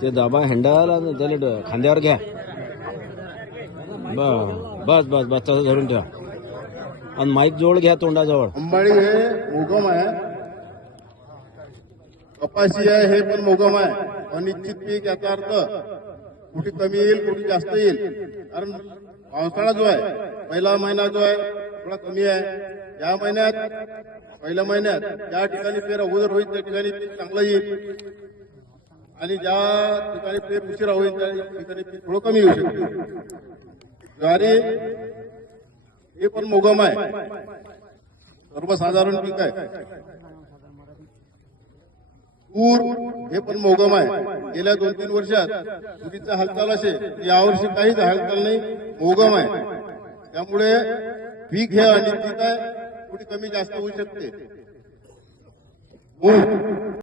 ते दाबा हँडल आणि त्याला खांद्यावर घ्या. बस बस बस तसं धरून ठेवा आणि माईक जवळ घ्या, तोंडाजवळ. अंबाडी हे मोगम आहे, कपाशी आहे हे पण मोगम आहे. अनिश्चित पीक याचा अर्थ कुठे कमी येईल कुठे जास्त येईल. कारण पावसाळा जो आहे पहिला महिना जो आहे थोडा कमी आहे. या महिन्यात पहिल्या महिन्यात ज्या ठिकाणी पेर अगोदर होईल त्या ठिकाणी पीक चांगलं येईल आणि ज्या ठिकाणी पेर उशिरा होईल त्या ठिकाणी पीक थोडं कमी येऊ शकते. ज्वारी हे पण मोगम आहे, सर्वसाधारण पीक आहे. तूर हे पण मोगम आहे. गेल्या 2-3 वर्षात तुरीचा हालचाल असे, यावर्षी काहीच हालचाल नाही, मोगम आहे. त्यामुळे पीक हे अनिश्चित आहे, कुठे कमी जास्त होऊ शकते.